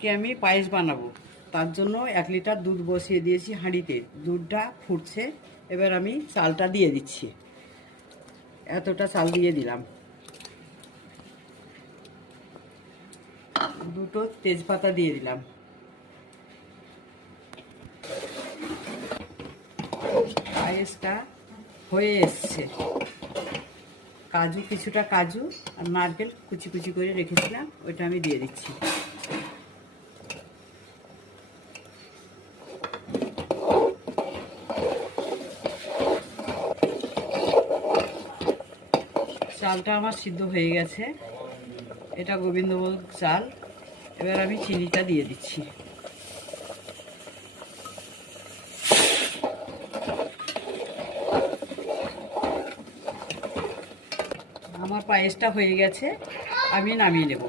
কে আমি পায়েস বানাবো, তার জন্য 1 লিটার দুধ বসিয়ে দিয়েছি হাঁড়িতে। দুধটা ফুটছে, এবার আমি চালটা দিয়ে দিচ্ছি। এতটা চাল দিয়ে দিলাম। 2টো তেজপাতা দিয়ে দিলাম। পায়েসটা হয়ে এসছে। কিছুটা কাজু আর নারকেল কুচি কুচি করে রেখেছিলাম, ওইটা আমি দিয়ে দিচ্ছি। চালটা আমার সিদ্ধ হয়ে গেছে। এটা গোবিন্দভোগ চাল। এবার আমি চিনিটা দিয়ে দিচ্ছি। আমার পায়েসটা হয়ে গেছে, আমি নামিয়ে নেব।